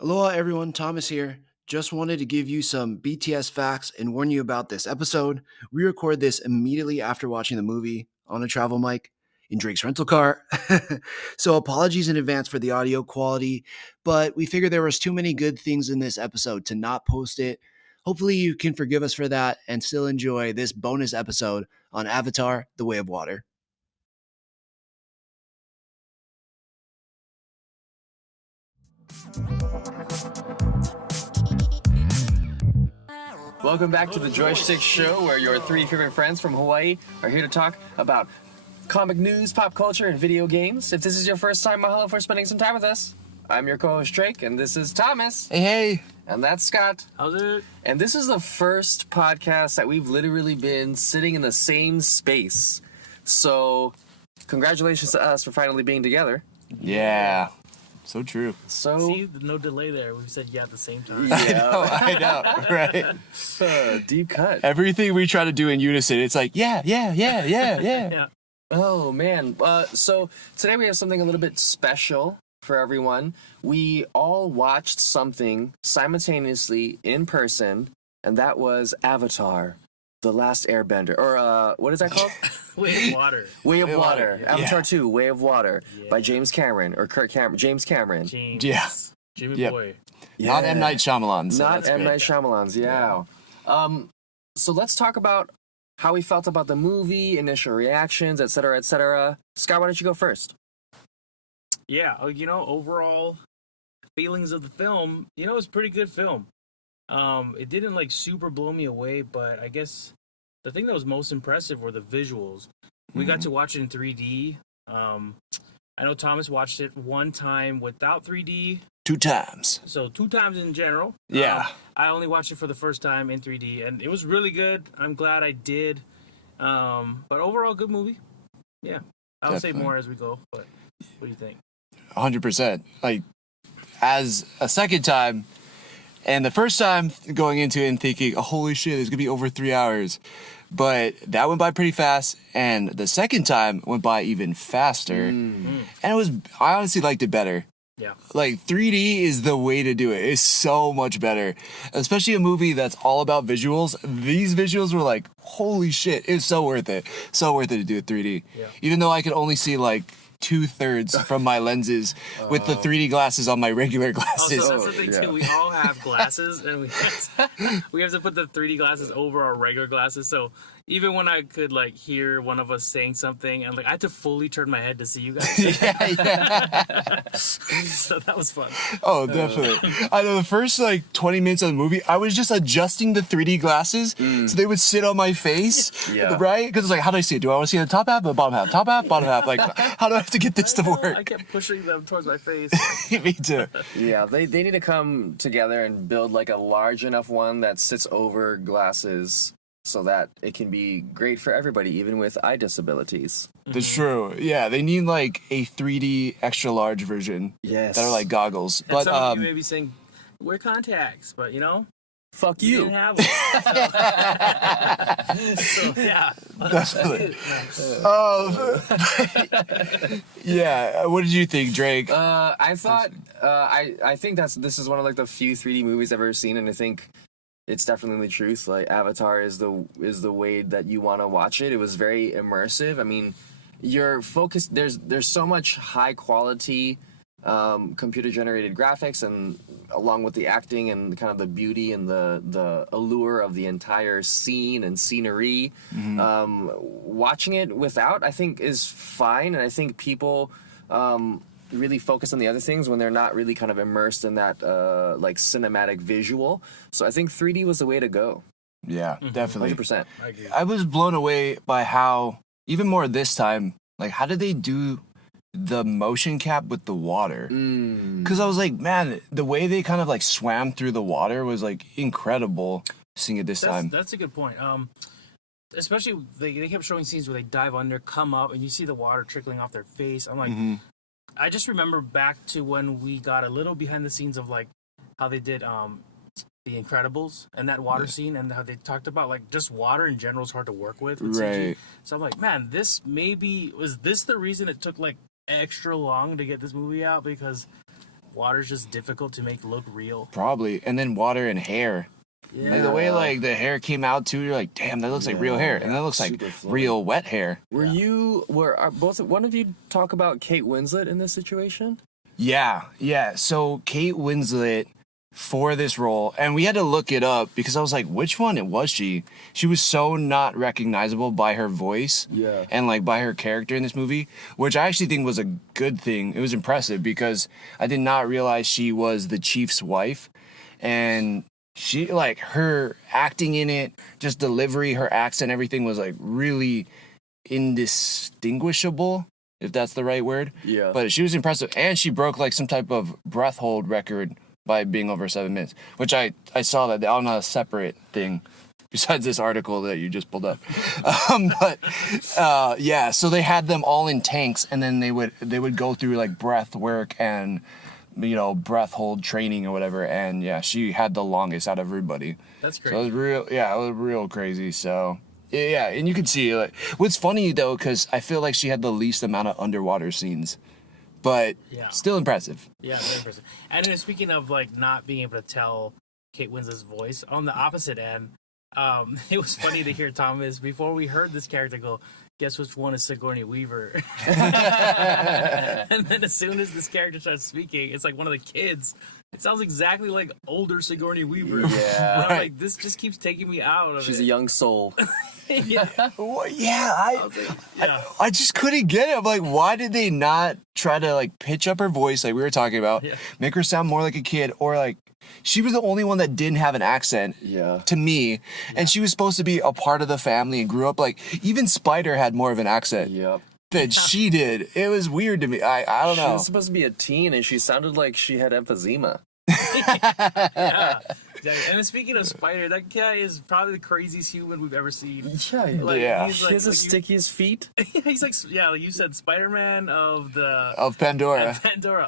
Aloha everyone, Thomas here. Just wanted to give you some BTS facts and warn you about this episode. We record this immediately after watching the movie on a travel mic in Drake's rental car. So apologies in advance for the audio quality, but we figured there was too many good things in this episode to not post it. Hopefully you can forgive us for that and still enjoy this bonus episode on Avatar: The Way of Water. Welcome back to the Joystick Show, where your three favorite friends from Hawaii are here to talk about comic news, pop culture, and video games. If this is your first time, mahalo for spending some time with us. I'm your co-host Drake, and this is Thomas. Hey. And that's Scott. How's it? And this is the first podcast that we've literally been sitting in the same space. So, congratulations to us for finally being together. Yeah. So true. So see, no delay there. We said yeah at the same time. Yeah. I know, right? Deep cut. Everything we try to do in unison, it's like, yeah. Oh, man. So today we have something a little bit special for everyone. We all watched something simultaneously in person, and that was Avatar: The Last Airbender. Or, what is that called? Way of Water. Way of Water. Yeah. Avatar 2, Way of Water, Yeah. by James Cameron, or James Cameron. James. Yeah. Jimmy Yep. Boy. Not M. Night Shyamalan. So Not that's M. good. Night Shyamalan's, yeah. So let's talk about how we felt about the movie, initial reactions, etc., etc. Scott, why don't you go first? Yeah, overall feelings of the film, it was a pretty good film. It didn't like super blow me away, but I guess the thing that was most impressive were the visuals. We got to watch it in 3D. I know Thomas watched it one time without 3D. 2 times. So 2 times in general. Yeah. I only watched it for the first time in 3D, and it was really good. I'm glad I did. But overall, good movie. Yeah. I'll say Definitely. more as we go, but what do you think? 100%. Like, as a second time, and the first time going into it and thinking, oh, holy shit, it's going to be over 3 hours. But that went by pretty fast, and the second time went by even faster. And I honestly liked it better. Yeah. Like, 3D is the way to do it. It's so much better. Especially a movie that's all about visuals. These visuals were like, holy shit, it's so worth it. So worth it to do it 3D. Yeah. Even though I could only see like 2/3 from my lenses with the 3D glasses on my regular glasses. Also, that's the thing too. We all have glasses, and we have to put the 3D glasses over our regular glasses. So even when I could like hear one of us saying something, and like I had to fully turn my head to see you guys. yeah. So that was fun. Oh, definitely. I know the first like 20 minutes of the movie, I was just adjusting the 3D glasses so they would sit on my face, Yeah. right? Because it's like, how do I see it? Do I want to see the top half or the bottom half? Top half, bottom half. Like, how do I have to get this to I work? kept pushing them towards my face. Me too. Yeah, they need to come together and build like a large enough one that sits over glasses so that it can be great for everybody, even with eye disabilities. That's true. Yeah, they need like a 3D extra large version. Yes. That are like goggles. And But some of you may be saying, wear contacts, but Fuck we you. didn't have them. So, yeah. definitely. Yeah. What did you think, Drake? I thought I think this is one of like the few 3D movies I've ever seen, and I think it's definitely the truth. Like Avatar is the way that you want to watch it. It was very immersive. I mean, you're focused. There's so much high quality computer generated graphics, and along with the acting and kind of the beauty and the allure of the entire scene and scenery. Watching it without, I think, is fine, and I think people really focus on the other things when they're not really kind of immersed in that like cinematic visual. So I think 3D was the way to go. Yeah, definitely. 100%. I agree. I was blown away by how, even more this time, like, how did they do the motion cap with the water? Because I was like, man, the way they kind of like swam through the water was like incredible seeing it this time. That's a good point. Especially they kept showing scenes where they dive under, come up, and you see the water trickling off their face. I'm like, I just remember back to when we got a little behind the scenes of like how they did The Incredibles and that water scene, and how they talked about like just water in general is hard to work with CG. Right. So I'm like, man, was this the reason it took like extra long to get this movie out? Because water's just difficult to make look real. Probably. And then water and hair. Yeah. Like the way like the hair came out too, you're like, damn, that looks like real hair, and that looks like super flowing. real wet hair. Were both one of you talk about Kate Winslet in this situation? Yeah. So Kate Winslet for this role, and we had to look it up because I was like, which one was she? She was so not recognizable by her voice, and like by her character in this movie, which I actually think was a good thing. It was impressive because I did not realize she was the chief's wife, and she like her acting in it, just delivery, her accent, everything was like really indistinguishable, if that's the right word. Yeah. But she was impressive, and she broke like some type of breath hold record by being over 7 minutes, which I saw that on a separate thing besides this article that you just pulled up. So they had them all in tanks, and then they would go through like breath work and breath hold training or whatever, and she had the longest out of everybody. That's crazy. So it was real crazy. So yeah, and you could see like what's funny though, because I feel like she had the least amount of underwater scenes, but still impressive. Yeah, very impressive. And then speaking of like not being able to tell Kate Winslet's voice, on the opposite end, it was funny to hear Thomas before we heard this character go, guess which one is Sigourney Weaver? And then as soon as this character starts speaking, it's like one of the kids. It sounds exactly like older Sigourney Weaver. Yeah. And I'm like, this just keeps taking me out of She's it. a young soul. I just couldn't get it. I'm like, why did they not try to like pitch up her voice like we were talking about, make her sound more like a kid, or like she was the only one that didn't have an accent to me, and she was supposed to be a part of the family and grew up like even Spider had more of an accent than she did. It was weird to me. I don't know. She was supposed to be a teen, and she sounded like she had emphysema. Yeah. And then speaking of Spider, that guy is probably the craziest human we've ever seen. He's He like, has the stickiest feet. He's like, like you said, Spider-Man of Pandora.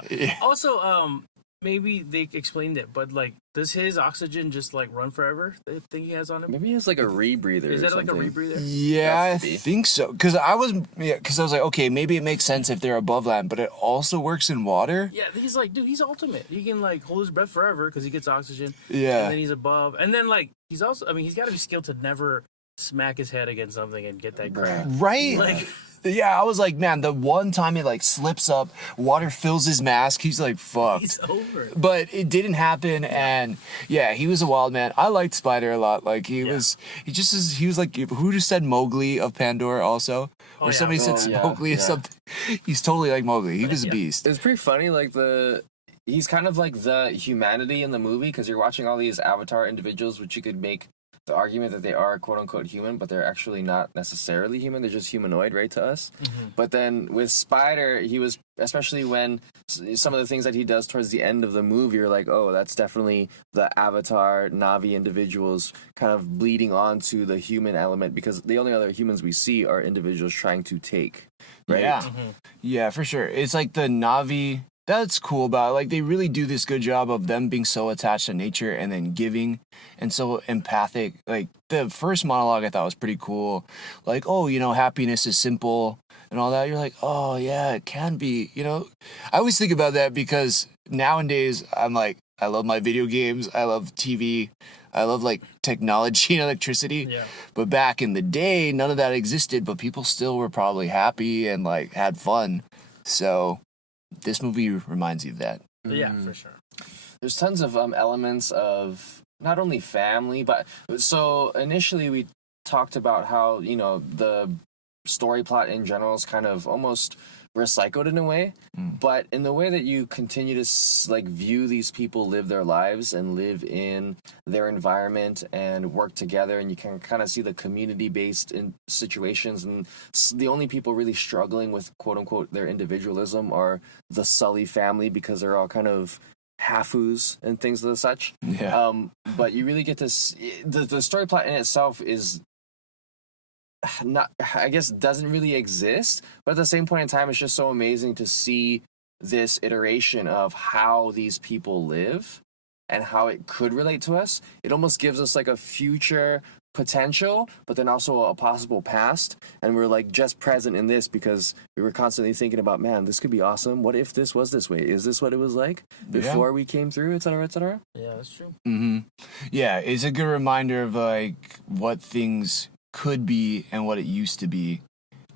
Yeah. Also, maybe they explained it, but like, does his oxygen just like run forever? The thing he has on him? Maybe he has like a rebreather. Is that or like a something. rebreather? Yeah, I think so. Because I was like, okay, maybe it makes sense if they're above land, but it also works in water. Yeah, he's like, dude, he's ultimate. He can like hold his breath forever because he gets oxygen. Yeah. And then he's above. And then like, he's also, I mean, he's got to be skilled to never smack his head against something and get that crack. Right? Like, yeah, I was like, man, the one time it like slips up, water fills his mask, he's like, fucked. he's over. But it didn't happen, and he was a wild man. I liked Spider a lot. Like he was like, who just said Mowgli of Pandora also? Or somebody said Mowgli or something. He's totally like Mowgli. He was a beast. It's pretty funny, like he's kind of like the humanity in the movie, because you're watching all these Avatar individuals, which you could make the argument that they are quote unquote human, but they're actually not necessarily human. They're just humanoid, right, to us. Mm-hmm. But then with Spider, he was, especially when some of the things that he does towards the end of the movie, you're like, oh, that's definitely the Avatar Na'vi individuals kind of bleeding onto the human element, because the only other humans we see are individuals trying to take, right? Yeah, Mm-hmm. For sure. It's like the Na'vi. That's cool about it. Like they really do this good job of them being so attached to nature and then giving and so empathic. Like the first monologue I thought was pretty cool. Like, oh, happiness is simple and all that. You're like, oh yeah, it can be. I always think about that because nowadays I'm like, I love my video games. I love TV. I love like technology and electricity. Yeah. But back in the day, none of that existed, but people still were probably happy and like had fun. So this movie reminds you of that. Yeah, for sure. There's tons of elements of not only family, but so initially we talked about how, the story plot in general is kind of almost recycled in a way, but in the way that you continue to like view these people live their lives and live in their environment and work together, and you can kind of see the community-based in situations, and the only people really struggling with quote-unquote their individualism are the Sully family, because they're all kind of half-oos and things of the such. Yeah. But you really get to the story plot in itself is not, I guess, doesn't really exist, but at the same point in time, it's just so amazing to see this iteration of how these people live and how it could relate to us. It almost gives us like a future potential, but then also a possible past, and we're like just present in this because we were constantly thinking about, man, this could be awesome. What if this was this way? Is this what it was like before we came through, etc., etc.? Yeah, that's true. Mm-hmm. Yeah, it's a good reminder of like what things could be and what it used to be.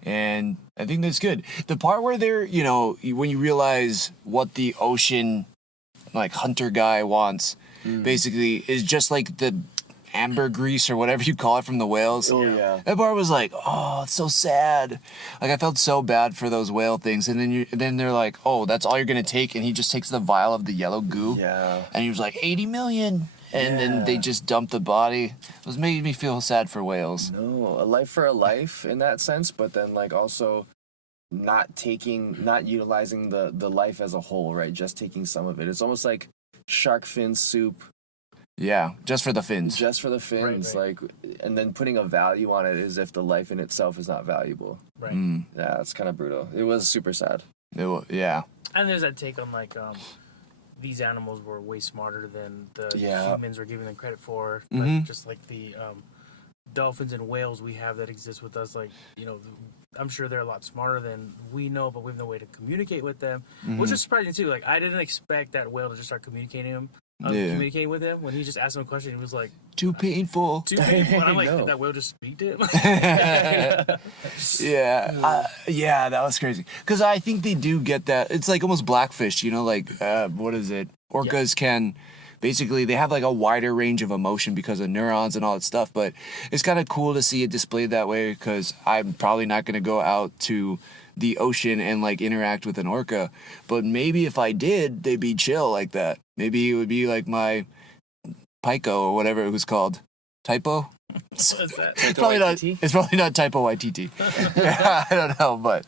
And I think that's good. The part where they're, you know, when you realize what the ocean, like, hunter guy wants, basically, is just like the ambergrease or whatever you call it from the whales. Oh, yeah. That part was like, oh, it's so sad. Like, I felt so bad for those whale things. And then they're like, oh, that's all you're going to take. And he just takes the vial of the yellow goo. Yeah. And he was like, 80 million. And then they just dumped the body. It was making me feel sad for whales. No, a life for a life in that sense, but then like also not utilizing the life as a whole, right? Just taking some of it. It's almost like shark fin soup. Yeah, just for the fins. Just for the fins, like, and then putting a value on it as if the life in itself is not valuable. Right. Yeah, it's kind of brutal. It was super sad. Yeah. And there's that take on like these animals were way smarter than the humans were giving them credit for. Like, just like the dolphins and whales we have that exist with us, like, you know, I'm sure they're a lot smarter than we know, but we have no way to communicate with them, which is surprising too. Like, I didn't expect that whale to just start communicating with him when he just asked him a question. He was like, too painful. And I'm like, did that whale just speak to him? Yeah, that was crazy. Because I think they do get that. It's like almost Blackfish, you know, like, what is it? Orcas can, basically, they have like a wider range of emotion because of neurons and all that stuff. But it's kind of cool to see it displayed that way because I'm probably not going to go out to the ocean and like interact with an orca. But maybe if I did, they'd be chill like that. Maybe it would be like my Pico or whatever it was called. Typo? What is that? It's probably not Typo YTT. Yeah, I don't know, but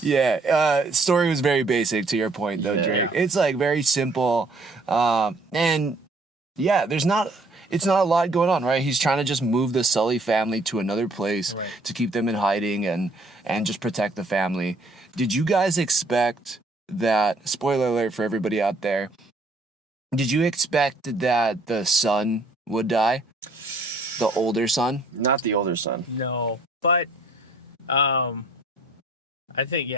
yeah. Story was very basic to your point though, Drake. It's like very simple. And yeah, it's not a lot going on, right? He's trying to just move the Sully family to another place to keep them in hiding and just protect the family. Did you guys expect that, spoiler alert for everybody out there, did you expect that the son would die? The older son? Not the older son. No, but I think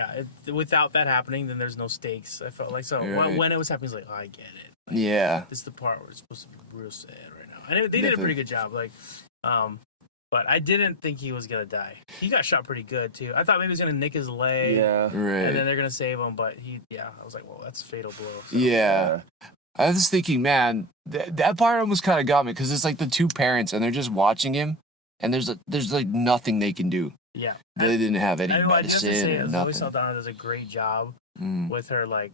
without that happening, then there's no stakes. I felt like when it was happening, it's like, oh, I get it. Like, Yeah. This is the part where it's supposed to be real sad right now, and they did a pretty good job. Like, but I didn't think he was gonna die. He got shot pretty good too. I thought maybe he was gonna nick his leg. Yeah. And then they're gonna save him, but I was like, well, that's a fatal blow. So. Yeah. I was thinking, man, that part almost kind of got me because it's like the two parents and they're just watching him, and there's like nothing they can do. Yeah, they didn't have any medicine. I just have to say, or Zoe nothing. Saldana does a great job with her like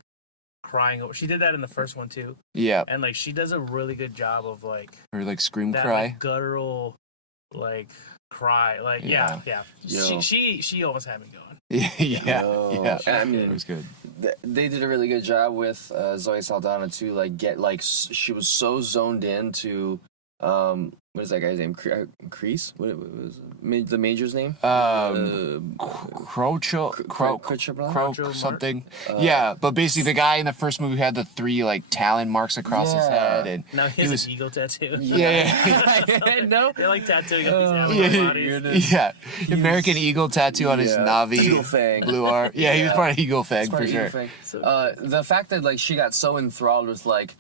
crying. She did that in the first one too. Yeah, and like she does a really good job of like or like scream that, cry, like, guttural, like cry, like yeah. She almost had me going. Yeah. I mean, it was good. They did a really good job with Zoe Saldana too. Like she was so zoned in to what is that guy's name? Crease? What was the major's name? Croak something. But basically the guy in the first movie had the 3 like talon marks across his head, and now he has an eagle tattoo. I know. They like tattooing up these animal bodies. Yeah, American Eagle tattoo on his Navi Eagle Fang. blue arm. Yeah, he was part of Eagle Fang for sure. The fact that like she got so enthralled with like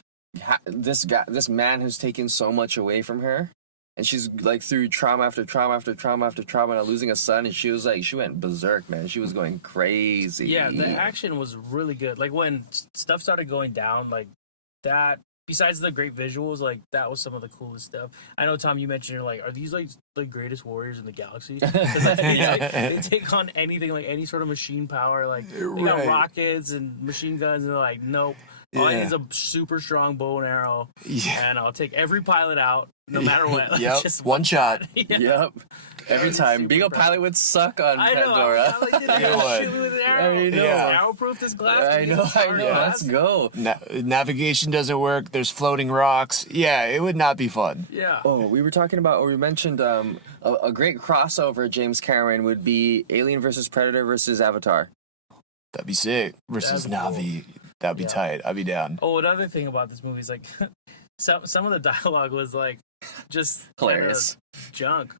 this man who's taken so much away from her, and she's like through trauma after trauma after trauma after trauma, and losing a son, and she went berserk, man. She was going crazy. Yeah, the action was really good. Like when stuff started going down, like that. Besides the great visuals, like that was some of the coolest stuff. I know, Tom, you mentioned you're like, are these like the greatest warriors in the galaxy? Like, they take on anything, like any sort of machine power. Like they got rockets and machine guns, and they're like, nope. All I need is a super strong bow and arrow, and I'll take every pilot out, no matter what. Like, just one shot. Yep. Every time. Being a pilot would suck on Pandora. I know. Shoot me with an arrow. I know. Arrow-proof this glass. I know. Let's go. Navigation doesn't work. There's floating rocks. Yeah, it would not be fun. Yeah. Oh, we mentioned a great crossover, James Cameron, would be Alien versus Predator versus Avatar. That'd be sick. Versus Navi. Cool. That'd be tight. I'd be down. Oh, another thing about this movie is like some of the dialogue was like just Hilarious. junk.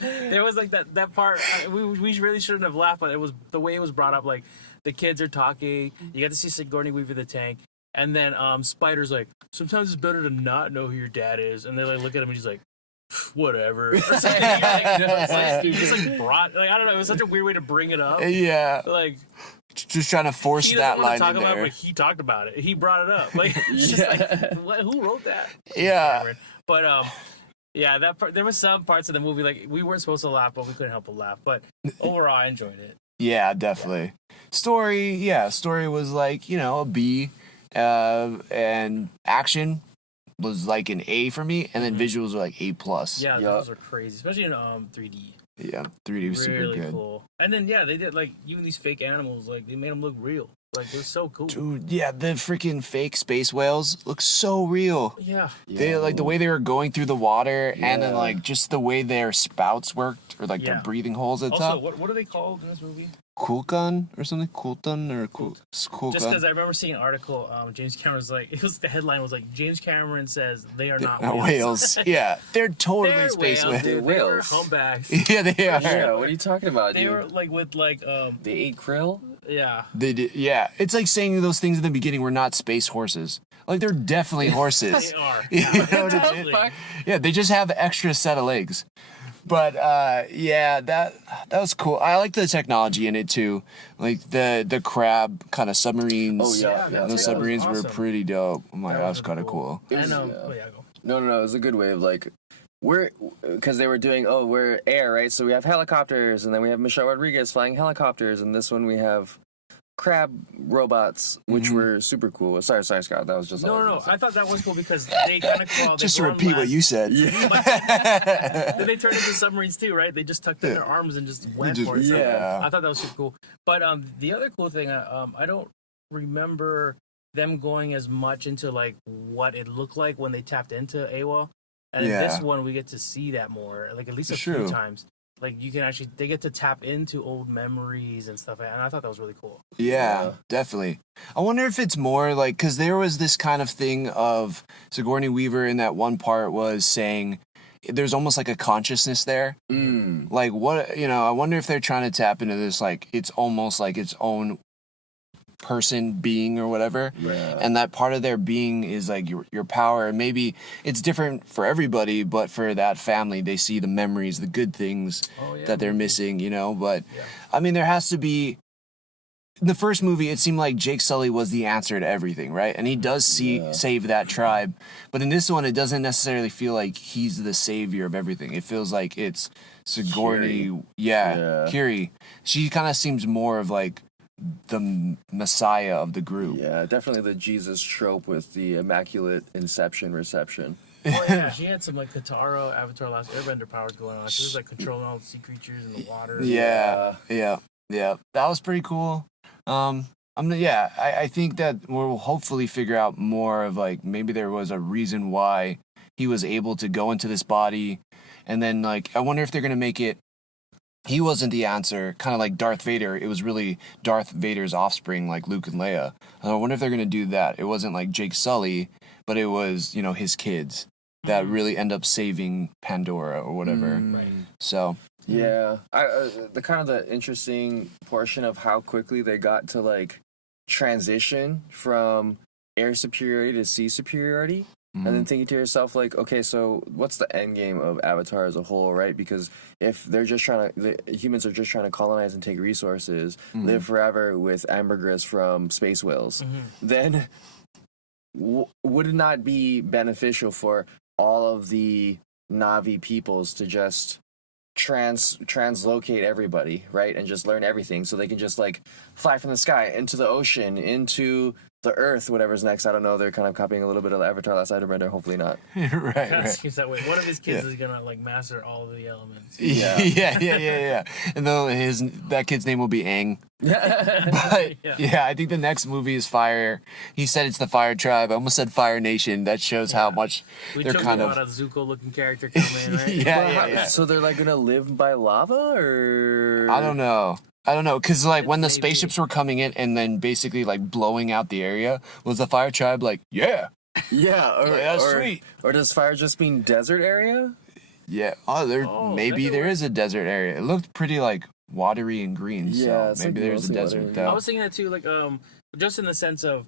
There was like that part. We really shouldn't have laughed, but it was the way it was brought up. Like the kids are talking. You get to see Sigourney Weaver the tank, and then Spider's like, sometimes it's better to not know who your dad is, and they like look at him and he's like, whatever. Or something. Just like brought. Like I don't know. It was such a weird way to bring it up. Yeah. Like. Just trying to force He that doesn't want line to talk in about there. it, but he talked about it. He brought it up. Like, it's just like, who wrote that? Yeah. But yeah, that part, there was some parts of the movie like we weren't supposed to laugh, but we couldn't help but laugh. But overall, I enjoyed it. Yeah, definitely. Story was like, a B, and action was like an A for me, and then visuals were like A+. Yeah, those are crazy, especially in 3D. Yeah, 3D was Really super good. cool. And then they did like even these fake animals, like they made them look real. Like they're so cool. Dude, yeah, the freaking fake space whales look so real. Yeah. They like the way they were going through the water, and then like just the way their spouts worked, or like their breathing holes at the Also, top. what are they called in this movie? Kulkan or something? Kultan or Kulkan? Just because I remember seeing an article, James Cameron's like, the headline was like, James Cameron says they are not whales. Yeah, they're totally They're space whales. whales. They're They were whales. humpbacks. Yeah, they are. Yeah, what are you talking about, They dude? were like with like They ate krill? yeah. They did. Yeah, it's like saying those things in the beginning were not space horses. Like they're definitely horses. They are. You know what I Totally. mean? Yeah, they just have extra set of legs. But yeah, that was cool. I like the technology in it too, like the crab kind of submarines. Oh, yeah. that Those was submarines were awesome. pretty dope. Oh my That god, was that's kind of cool. It was, And yeah. oh yeah, go. No, it was a good way of like, because they were doing, we're air, right? So we have helicopters, and then we have Michelle Rodriguez flying helicopters, and this one we have crab robots, which were super cool. Sorry, Scott, that was just all I was No. gonna say. I thought that was cool because they kind of crawled. Just to repeat what you said. Then they turned into submarines too, right? They just tucked in their arms and just went for it. So yeah. I thought that was super cool. But the other cool thing, I don't remember them going as much into like what it looked like when they tapped into AWOL. And in this one, we get to see that more, like at least a few times. Like you can they get to tap into old memories and stuff, and I thought that was really cool. Yeah, definitely. I wonder if it's more like, because there was this kind of thing of Sigourney Weaver in that one part was saying there's almost like a consciousness there. Like what, I wonder if they're trying to tap into this, like it's almost like its own person being or whatever, and that part of their being is like your power, and maybe it's different for everybody, but for that family they see the memories, the good things that they're missing, but I mean there has to be. In the first movie it seemed like Jake Sully was the answer to everything, right? And he does save that tribe, but in this one it doesn't necessarily feel like he's the savior of everything. It feels like it's Sigourney. Kiri. She kind of seems more of like the messiah of the group. Yeah, definitely the Jesus trope with the immaculate inception reception. Oh yeah, she had some like Katara, Avatar: Last Airbender powers going on. She was like controlling all the sea creatures in the water. Yeah. That was pretty cool. I think that we'll hopefully figure out more of like maybe there was a reason why he was able to go into this body, and then like I wonder if they're gonna make it. He wasn't the answer, kind of like Darth Vader. It was really Darth Vader's offspring, like Luke and Leia. I wonder if they're going to do that. It wasn't like Jake Sully, but it was, his kids that really end up saving Pandora or whatever. Right. So. Yeah. The interesting portion of how quickly they got to like transition from air superiority to sea superiority. And then thinking to yourself, like, okay, so what's the end game of Avatar as a whole, right? Because if they're just the humans are just trying to colonize and take resources, live forever with ambergris from space whales, then would it not be beneficial for all of the Na'vi peoples to just translocate everybody, right? And just learn everything so they can just, like, fly from the sky into the ocean, into the Earth, whatever's next. I don't know. They're kind of copying a little bit of Avatar: Last Airbender. Hopefully not. Kind of seems that way. One of his kids is gonna like master all of the elements. Yeah. And then that kid's name will be Aang. But I think the next movie is Fire. He said it's the Fire Tribe. I almost said Fire Nation. That shows how much they're kind of a Zuko-looking character come in, right? yeah. So they're like gonna live by lava, or I don't know, because like when the spaceships were coming in and then basically like blowing out the area, was the Fire Tribe like, yeah, Yeah, or, that's or, sweet. or does fire just mean desert area? Yeah. Maybe that's there a is a desert area. It looked pretty like watery and green. Yeah, so it's maybe like there's a mostly desert watery. though. I was thinking that too, like just in the sense of,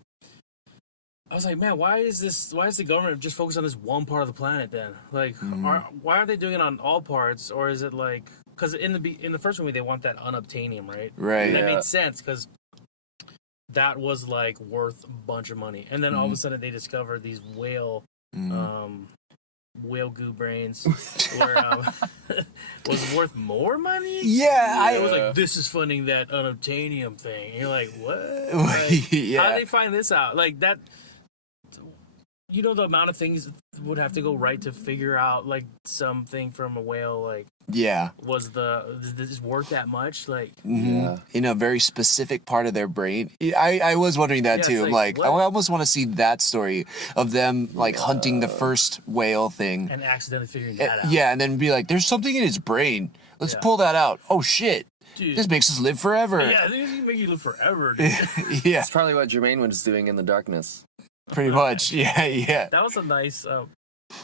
I was like, man, why is the government just focused on this one part of the planet then? Like, why aren't they doing it on all parts, or is it like, because in the first movie they want that unobtainium, right? Right. And that Yeah. made sense because that was like worth a bunch of money, and then all of a sudden they discovered these whale goo brains was worth more money. Yeah, It was Yeah. like, this is funding that unobtainium thing. And you're like, what? Like, Yeah. how did they find this out? Like that, you know, the amount of things would have to go right to figure out like something from a whale. Like, Yeah. is this worth that much? Like, Yeah. In a very specific part of their brain. I was wondering that Yeah, too. it's I'm like, like, I what? almost want to see that story of them like hunting the first whale thing. and accidentally figuring that out. Yeah, and then be like, there's something in his brain. Let's Yeah. pull that out. Oh shit. Dude. This makes us live forever. Yeah, this can make you live forever, dude. Yeah, That's probably what Jermaine was doing in the darkness. pretty much. Yeah. That was a nice,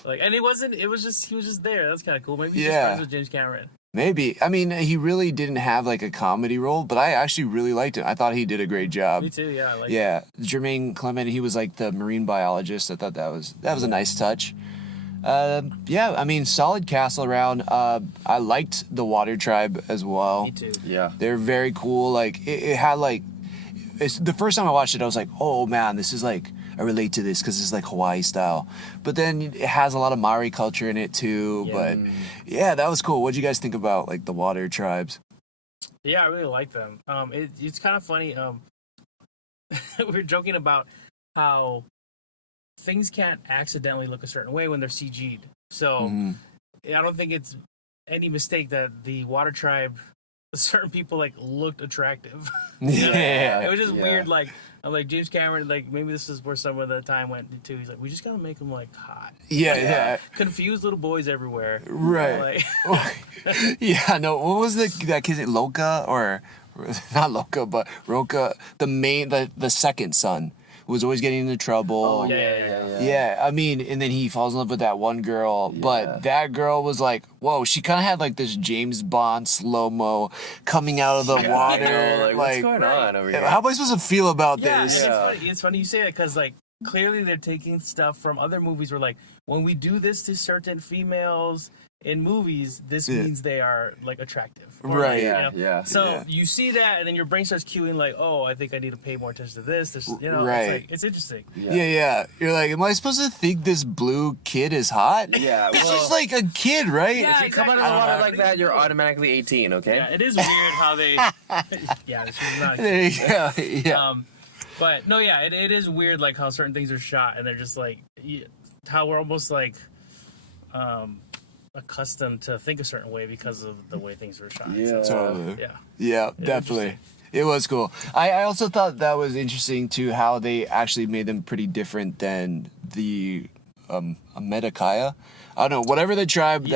like, and it was just, he was just there. That's kind of cool. Maybe he's Yeah. just friends with James Cameron. Maybe. I mean, he really didn't have like a comedy role, but I actually really liked it. I thought he did a great job. Me too, yeah. I like Yeah, Jermaine Clement, he was like the marine biologist. I thought that was a nice touch. Yeah, I mean, solid cast all around. I liked the Water Tribe as well. Me too. Yeah. They're very cool. Like it had like, it's the first time I watched it, I was like, oh man, this is like, I relate to this because it's like Hawaii style. But then it has a lot of Maori culture in it too. Yeah. But yeah, that was cool. What do you guys think about like the Water Tribes? Yeah, I really like them. It's kind of funny. We were joking about how things can't accidentally look a certain way when they're CG'd. So I don't think it's any mistake that the Water Tribe, certain people like looked attractive. You know? Yeah. It was just Yeah. weird. Like, I'm like, James Cameron, like, maybe this is where some of the time went to. He's like, we just gotta make them like hot. Yeah. Confused little boys everywhere. Right. Like, Yeah, no, what was that kid's name? Loka or not Loka, but Roka, the second son who was always getting into trouble. Oh, yeah. Yeah, I mean, and then he falls in love with that one girl, Yeah. but that girl was like, whoa, she kind of had like this James Bond slow-mo coming out of the water. Like, what's going on over here? how am I supposed to feel about yeah, this? and it's funny you say that because, like, clearly they're taking stuff from other movies where, like, when we do this to certain females in movies, this means they are, like, attractive. Or, Right. like, Yeah, you know? yeah. So Yeah. you see that, and then your brain starts cueing, like, oh, I think I need to pay more attention to this. You know, Right. it's, like, it's interesting. Yeah. You're like, am I supposed to think this blue kid is hot? Yeah, It's well- just like a kid, right? Yeah, If you come out of the water like that, you're automatically 18, okay? Yeah, it is weird how they. Yeah, this is not. There you go. Yeah. But no, yeah, it is weird, like how certain things are shot, and they're just like how we're almost like accustomed to think a certain way because of the way things were shot. Yeah. So, Totally. yeah. Yeah, definitely. It was cool. I also thought that was interesting too, how they actually made them pretty different than the Medakaya. I don't know, whatever the tribe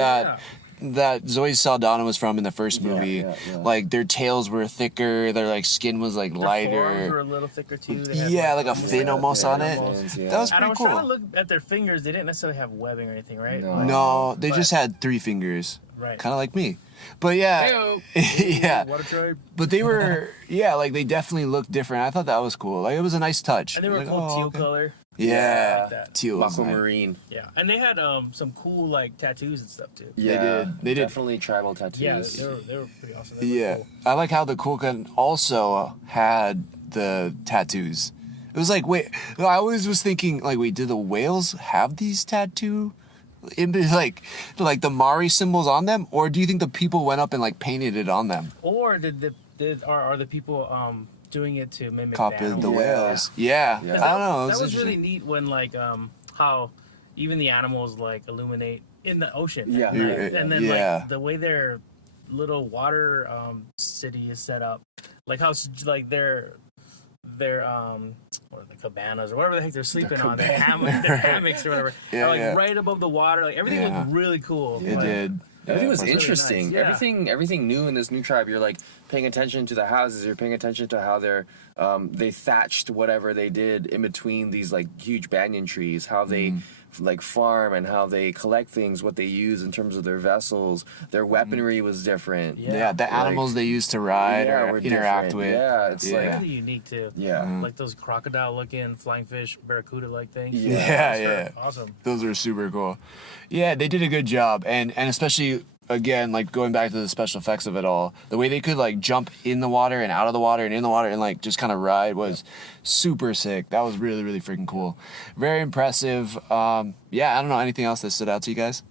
that Zoe Saldana was from in the first movie. Yeah. Like their tails were thicker, their like skin was like Their forearms were lighter. a little thicker too. They had, Yeah, like a fin almost on it. almost, yeah. That was And I pretty was trying to cool. look at their fingers. They didn't necessarily have webbing or anything, right? No. Like, No, they But- just had 3 fingers. Right. Kind of like me. But yeah. Yeah. Water tribe. But they were, yeah, like they definitely looked different. I thought that was cool. Like it was a nice touch. And they were Like, cool oh, teal okay. color. Yeah, like that. teal. was nice. Aquamarine. Yeah, and they had some cool like tattoos and stuff too. Yeah, They did. Definitely tribal tattoos. Yeah, they were pretty awesome. They were Yeah, cool. I like how the Kulkan also had the tattoos. It was like, wait, I always was thinking, like, wait, do the whales have these tattoo, like the Maori symbols on them, or do you think the people went up and like painted it on them? Or are the people doing it to mimic Copied the animals? whales. Yeah. Yeah. I 'Cause don't know. It That was really interesting. neat when like how even the animals like illuminate in the ocean. Yeah. And, like, Yeah. and then Yeah. like the way their little water city is set up, like how like their what are the cabanas or whatever the heck they're sleeping on, their hammocks or whatever, Yeah, are like yeah. right above the water. Like everything Yeah. looked really cool. It Like, did. Everything was for really interesting. nice, yeah. Everything new in this new tribe. You're like paying attention to the houses. You're paying attention to how they thatched whatever they did in between these like huge banyan trees. How they like farm and how they collect things. What they use in terms of their vessels. Their weaponry was different. Yeah, the animals they used to ride or were interact different. with. Yeah, it's Really like unique too. yeah. Like those crocodile-looking flying fish, barracuda-like things. Yeah, Those are yeah. awesome. Those are super cool. Yeah, they did a good job, and especially again, like going back to the special effects of it all, the way they could like jump in the water and out of the water and in the water and like just kind of ride was super sick. That was really really freaking cool. Very impressive. Yeah, I don't know anything else that stood out to you guys.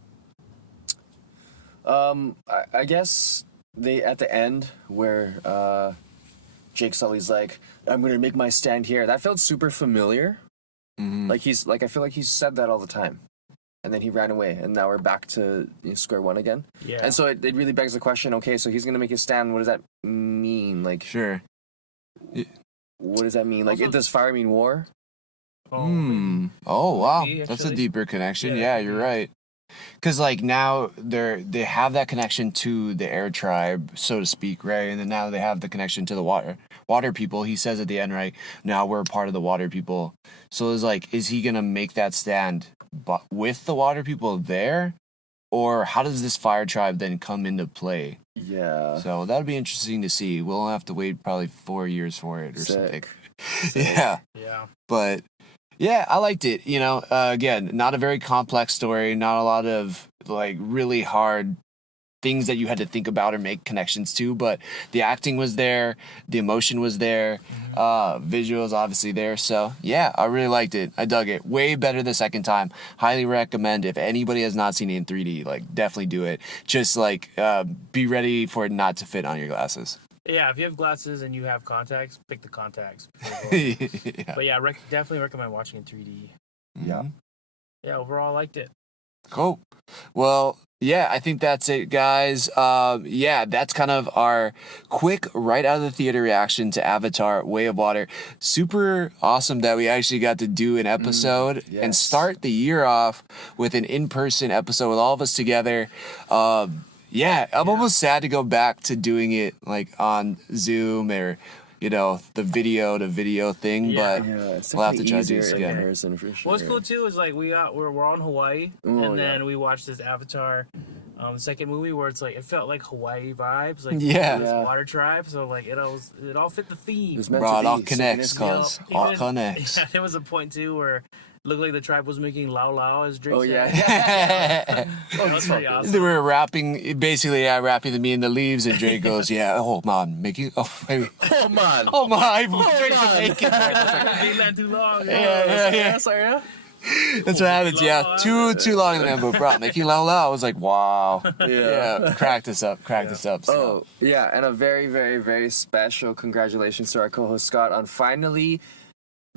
I guess they at the end where Jake Sully's like, I'm gonna make my stand here. That felt super familiar. Like I feel like he's said that all the time. And then he ran away, and now we're back to square one again. Yeah. And so it really begs the question, okay, so he's going to make his stand. What does that mean? Like, Sure. What does that mean? Like, does fire mean war? Oh, wow. Maybe, That's a actually. deeper connection. Yeah, Yeah, you're right. Because, like, now they have that connection to the air tribe, so to speak, right? And then now they have the connection to the water people. He says at the end, right, now we're part of the water people. So it's like, is he going to make that stand with the water people there? Or how does this fire tribe then come into play? Yeah. So that'll be interesting to see. We'll have to wait probably 4 years for it or Sick. something. Yeah. Yeah. But yeah, I liked it. You know, again, not a very complex story, not a lot of like really hard things that you had to think about or make connections to, but the acting was there, the emotion was there, visuals obviously there. So yeah, I really liked it. I dug it. Way better the second time. Highly recommend if anybody has not seen it in 3D, like definitely do it. Just like be ready for it not to fit on your glasses. Yeah, if you have glasses and you have contacts, pick the contacts. Yeah. But yeah, definitely recommend watching in 3D. Yeah. Yeah, overall, I liked it. Cool. Well, yeah, I think that's it, guys. Yeah, that's kind of our quick right out of the theater reaction to Avatar Way of Water. Super awesome that we actually got to do an episode and yes. start the year off with an in-person episode with all of us together. Yeah, I'm almost sad to go back to doing it like on Zoom or the video to video thing, but it's we'll have to try to do easier this in again. comparison, for sure. What's cool too is like we're on Hawaii, and then we watched this Avatar, second movie where it's like it felt like Hawaii vibes, like this water tribe. So like it all fit the theme. It was meant Bro, to it be. all connects, cuz all Even- connects. Yeah, there was a point too where it looked like the tribe was making lao lao as drinks. Oh yeah. That was pretty awesome. They were wrapping the meat in the leaves, and Drake goes, "Yeah, hold on, Mickey. Oh, maybe. Oh man. Oh my, drinks are making." Being that too long. Yeah. Sorry. That's what happens. Yeah, too long in the end, but bro, making loud. I was like, wow. Yeah, cracked us up. So. Oh yeah, and a very, very, very special congratulations to our co-host Scott on finally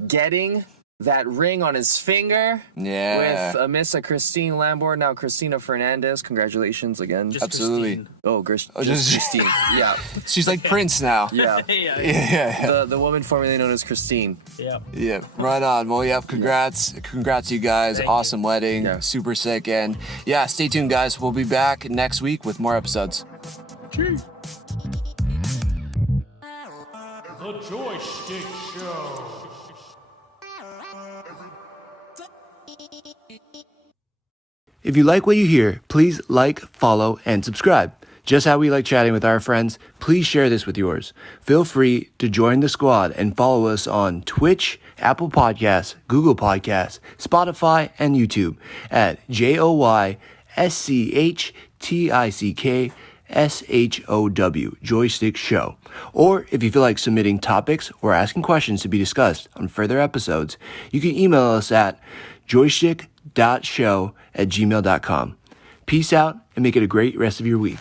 getting that ring on his finger. Yeah. With Miss Christine Lambert, now Christina Fernandez. Congratulations again. Just Absolutely. Christine. Oh, just Christine. Yeah. She's like Prince now. Yeah. Yeah. The woman formerly known as Christine. Yeah. Yeah, right on. Well, yeah, congrats you guys. Thank Awesome wedding. Yeah. Super sick. And yeah, stay tuned, guys. We'll be back next week with more episodes. Cheers. The Joystick Show. If you like what you hear, please like, follow, and subscribe. Just how we like chatting with our friends, please share this with yours. Feel free to join the squad and follow us on Twitch, Apple Podcasts, Google Podcasts, Spotify, and YouTube at JoyStickShow, Joystick Show. Or if you feel like submitting topics or asking questions to be discussed on further episodes, you can email us at joystick.show@gmail.com. Peace out and make it a great rest of your week.